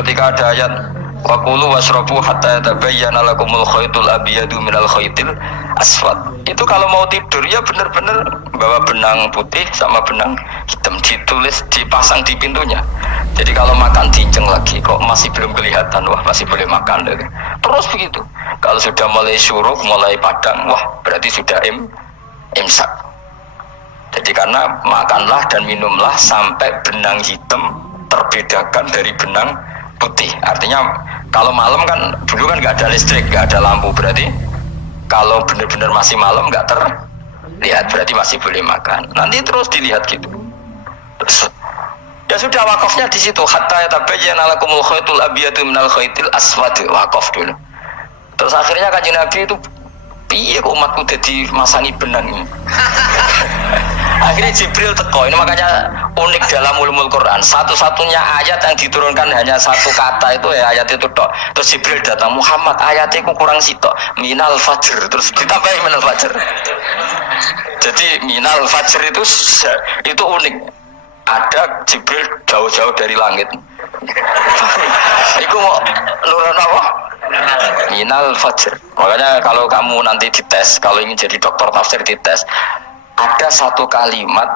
ketika ada ayat wa kulu washrabu hatta yatabayyana lakumul khaytul abyadu minal khaytil aswad. Itu kalau mau tidur ya benar-benar bawa benang putih sama benang hitam, ditulis dipasang di pintunya. Jadi kalau makan dinceng lagi kok masih belum kelihatan, wah masih boleh makan. Terus begitu. Kalau sudah mulai syuruk, mulai padang, wah berarti sudah imsak. Jadi karena makanlah dan minumlah sampai benang hitam terbedakan dari benang putih. Artinya kalau malam kan dulu kan nggak ada listrik, nggak ada lampu, berarti kalau benar-benar masih malam nggak terlihat, berarti masih boleh makan. Nanti terus dilihat gitu. Terus, ya sudah wakafnya di situ. Hatta yatabayyana lakumul khaytul abyadu minal khaytil aswad, wakaf dulu. Terus akhirnya Kanjeng Nabi itu piye kok umatku jadi masangi benang ini. Akhirnya Jibril teko. Ini makanya unik dalam ulumul Quran. Satu-satunya ayat yang diturunkan hanya satu kata itu ya ayat itu tok. Terus Jibril datang, Muhammad ayatnya ku kurang sitok. Minal fajr. Terus ditambahin minal fajr. Jadi minal fajr itu unik. Ada Jibril jauh-jauh dari langit. Iku mau nurun apa? Minal fajr. Makanya kalau kamu nanti dites, kalau ingin jadi dokter tafsir dites, ada satu kalimat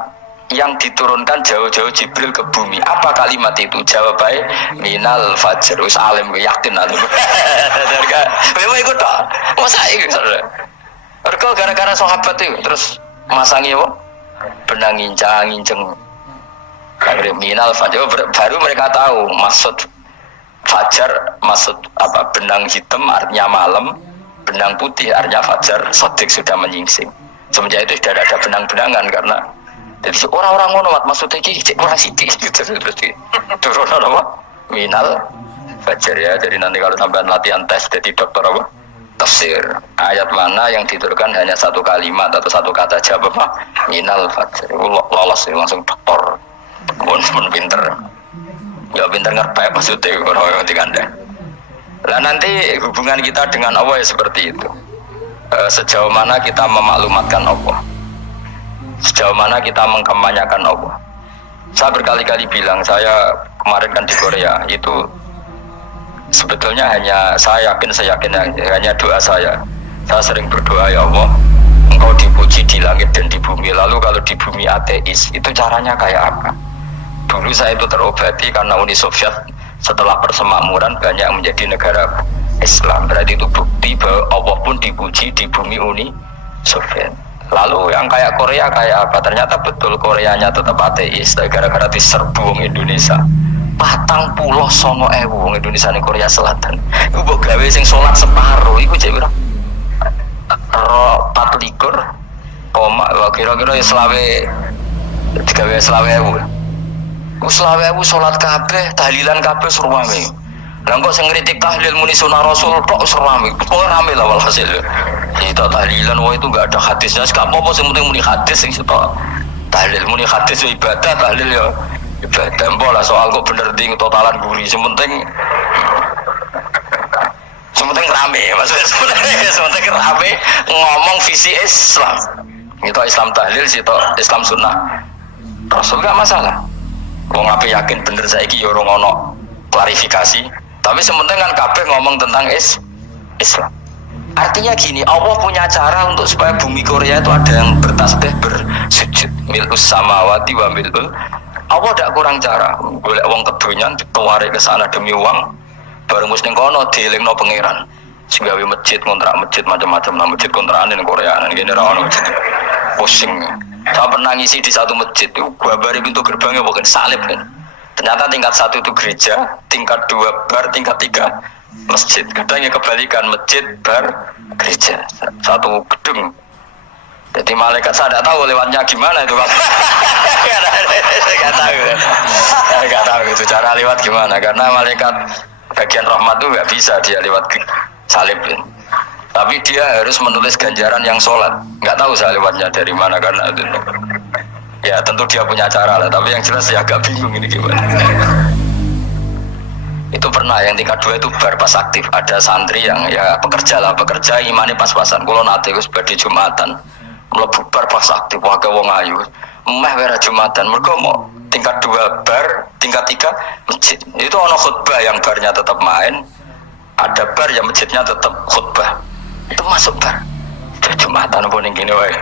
yang diturunkan jauh-jauh Jibril ke bumi. Apa kalimat itu? Jawabannya minal fajr. Wis alim yakin aku. Memang ikut tak? Masa ikut saudara? Mereka gara-gara sahabat itu terus masangi apa? Benang ngincang. Minal fajr. Baru mereka tahu maksud fajar, maksud apa? Benang hitam artinya malam, benang putih artinya fajar. Sodik sudah menyingsing. Semenjak itu sudah ada benang-benangan karena jadi orang-orang ngono maksudnya cek orang sithik gitu terus turun apa minal fajar ya. Jadi nanti kalau sampean latihan tes jadi dokter apa tafsir, ayat mana yang diturunkan hanya satu kalimat atau satu kata jawab apa minal fajar, lolos langsung dokter. Pun pinter ya, pinter ngerti maksudnya orang dikandang. Lah nanti hubungan kita dengan Allah ya seperti itu. Sejauh mana kita memaklumatkan Allah, sejauh mana kita mengkampanyekan Allah. Saya berkali-kali bilang, saya kemarin kan di Korea itu sebetulnya saya yakin hanya doa saya sering berdoa, ya Allah Engkau dipuji di langit dan di bumi. Lalu kalau di bumi ateis itu caranya kayak apa? Dulu saya itu terobati karena Uni Soviet setelah persemakmuran banyak menjadi negara Islam, berarti itu bukti bahwa Allah pun dipuji di bumi Uni Soviet. Lalu yang kayak Korea kayak apa? Ternyata betul Koreanya tetap ateis gara-gara diserbu Indonesia. 49.000 Indonesia ning Korea Selatan. Iku mbok gawe sing salat separo iku jek pira? 24 koma kira-kira selawe digawe selawe ewu. Ku selawe ewu salat kabeh, tahlilan kabeh seruame. Lah kok sing ngritik tahlil muni sunah Rasul tok serame. Kok rame lah walhasil. Kita tahlilan wae itu enggak ada hadisnya. Enggak apa-apa sing penting muni hadis sing sitok. Tahlil muni hadis ya ibadah, tahlil ya ibadah. Mbok lah soal kok bener ding totalan guri. Sing penting rame. Maksudnya sementing rame ngomong visi Islam. Itu Islam tahlil, sitok Islam sunnah Rasul enggak masalah. Wong ape yakin bener saiki ya ora ono klarifikasi. Tapi sementing kan kabeh ngomong tentang Islam. Artinya gini, Allah punya cara untuk supaya bumi Korea itu ada yang bertasbih bersujud. Mil'us samawati wa mil'ul. Allah tidak kurang cara. Golek wong kedonyan ditawarik ke sana demi uang. Bareng wis ning kono dielingno pangeran. Sing gawe masjid, kontrak masjid macam-macam, nah masjid kontrakan ning Korea nang kene ra ono masjid. Pusing. Saya pernah ngisi di satu masjid itu, gua bari pintu gerbangnya bukan salib kan. Ternyata tingkat 1 itu gereja, tingkat 2 bar, tingkat 3 masjid. Kadang yang kebalikan masjid, bar, gereja, satu gedung. Jadi malaikat saya tidak tahu lewatnya gimana itu Pak. Saya nggak tahu itu cara lewat gimana, karena malaikat bagian rahmat itu nggak bisa dia lewat salib. Tapi dia harus menulis ganjaran yang sholat. Nggak tahu saya lewatnya dari mana karena itu. Ya tentu dia punya cara lah, tapi yang jelas ya agak bingung ini gimana. Itu pernah yang tingkat 2 itu bar pas aktif, ada santri yang ya pekerja imane pas-pasan. Kalau nanti gus badhe Jumatan mlebu bar pas aktif wae wong ayu. Meh ora Jumatan, mergo mau tingkat 2 bar, tingkat 3 masjid. Itu ono khutbah yang barnya tetap main, ada bar yang masjidnya tetap khutbah. Itu masuk bar. Itu Jumatan pun yang gini wae.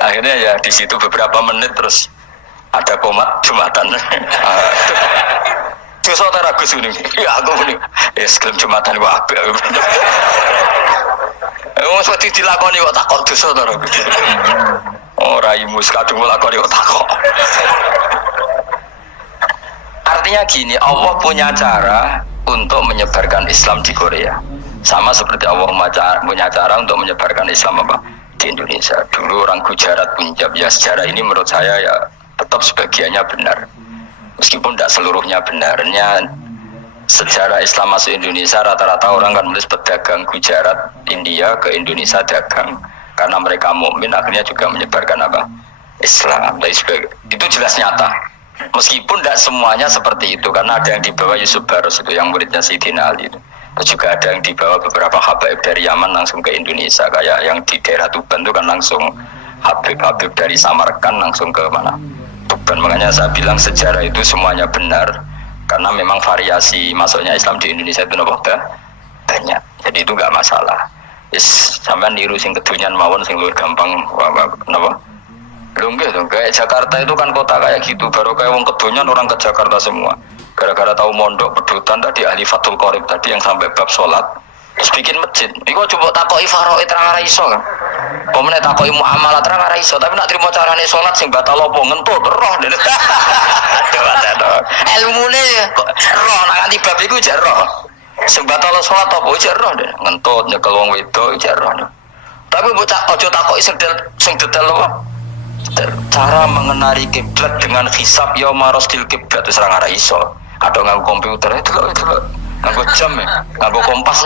Akhirnya ya di situ beberapa menit terus ada komat Jumatan. Dosa ta Gus ini. Ya aku ini. Ya sekalian Jumatan ku apik. Wong sok dilakoni kok takok dosa ta Gus. Ora imus kadung lakoni kok takok. Artinya gini, Allah punya cara untuk menyebarkan Islam di Korea. Sama seperti Allah punya cara untuk menyebarkan Islam apa? Di Indonesia. Dulu orang Gujarat, Punjab, ya sejarah ini menurut saya ya tetap sebagiannya benar. Meskipun tidak seluruhnya benarnya, sejarah Islam masuk Indonesia rata-rata orang kan menulis pedagang Gujarat, India ke Indonesia dagang karena mereka mukmin akhirnya juga menyebarkan apa? Islam. Itu jelas nyata. Meskipun tidak semuanya seperti itu karena ada yang dibawa Yusuf Barus itu yang muridnya Sayyidina Ali itu. Terus juga ada yang dibawa beberapa habaib dari Yaman langsung ke Indonesia, kayak yang di daerah Tuban itu kan langsung habib-habib dari Samarkand langsung ke mana? Tuban. Makanya saya bilang sejarah itu semuanya benar karena memang variasi masuknya Islam di Indonesia itu banyak. Jadi itu nggak masalah. Sampai niru sing kedunyan mawon sing luwih gampang napa? Belum gitu. Kayak Jakarta itu kan kota kayak gitu, baru kayak wong kedunyan orang ke Jakarta semua. Gara-gara tahu mondok pedutan tadi ahli Fathul Qorib tadi yang sampai bab sholat terus bikin masjid. Iku coba takoki faraid terang ora iso kan. Pemene takoki muamalah terang ora iso, tapi nak trimo carane sholat sing batal apa ngentut roh. Aduh, ilmune kok roh nak nganti bab iku jek roh. Sing batal sholat apa jek roh ngentut nyekel wong wedok jek roh. Tapi bocah aja takoki sing detail apa. Cara mengenali kiblat dengan hisab yauma rasdil kiblat wis ora iso. Ada nganggo komputer itu loh, nganggo jam ya, nganggo kompas.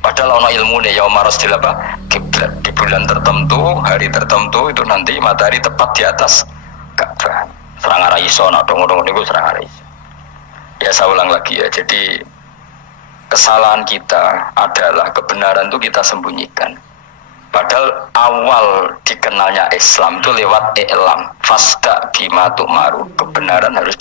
Padahal ono ilmune yauma rasdil apa? Kiblat di bulan tertentu, hari tertentu itu nanti matahari tepat di atas Ka'bah. Serang ora iso, nek ngono niku serang ora iso. Ya saya ulang lagi ya. Jadi kesalahan kita adalah kebenaran itu kita sembunyikan. Padahal awal dikenalnya Islam itu lewat i'lam, fasda bima tu'maru, kebenaran harus